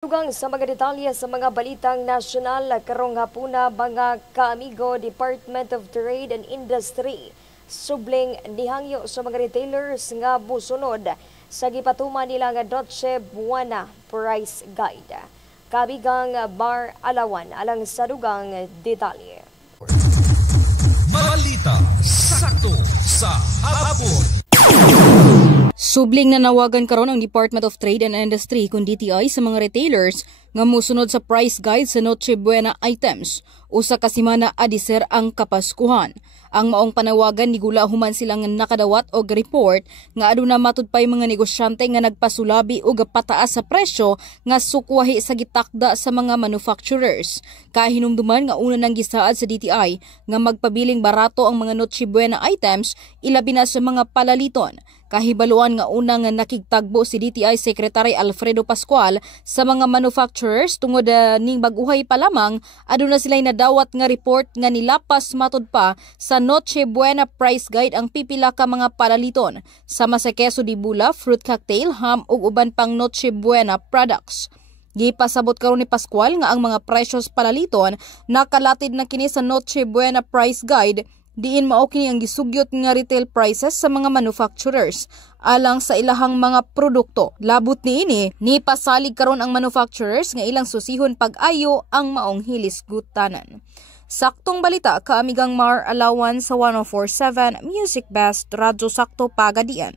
Tugang sa mga detalye sa mga balitang nasyonal karong hapuna mga kaamigo Department of Trade and Industry subling nihangyo sa mga retailers nga busunod sa gipatuman nila nga Noche Buena Price Guide. Kabigang Bar Alawan alang sa dugang detalye. Balita sakto sa hapon. Subling nanawagan karon ang Department of Trade and Industry kung DTI sa mga retailers nga musunod sa price guide sa Noche Buena items usa ka semana adiser ang Kapaskuhan. Ang maong panawagan nigula human silang nakadawat og report nga aduna matud pay mga negosyante nga nagpasulabi og pataas sa presyo nga sukwahi sa gitakda sa mga manufacturers. Kahinumduman nga una nang gisaad sa DTI nga magpabiling barato ang mga Noche Buena items ilabi na sa mga palaliton. Kahibaluan nga unang nakigtagbo si DTI Secretary Alfredo Pascual sa mga manufacturers tungod ning baguhay pa lamang aduna sila'y nadawat nga report nga nilapas matud pa sa Noche Buena Price Guide ang pipila ka mga palaliton sama sa queso di bula, fruit cocktail, ham ug uban pang Noche Buena products. Gipasabot karon ni Pascual nga ang mga presyos palaliton nakalatid na kini sa Noche Buena Price Guide diin mao kini ang gisugyot nga retail prices sa mga manufacturers alang sa ilahang mga produkto. Labot niini ni pasalig karon ang manufacturers nga ilang susihon pag-ayo ang maong hilisgutanan. Saktong balita kaamigang Mar Alawan sa 104.7 Music Best Radyo Sakto Pagadian.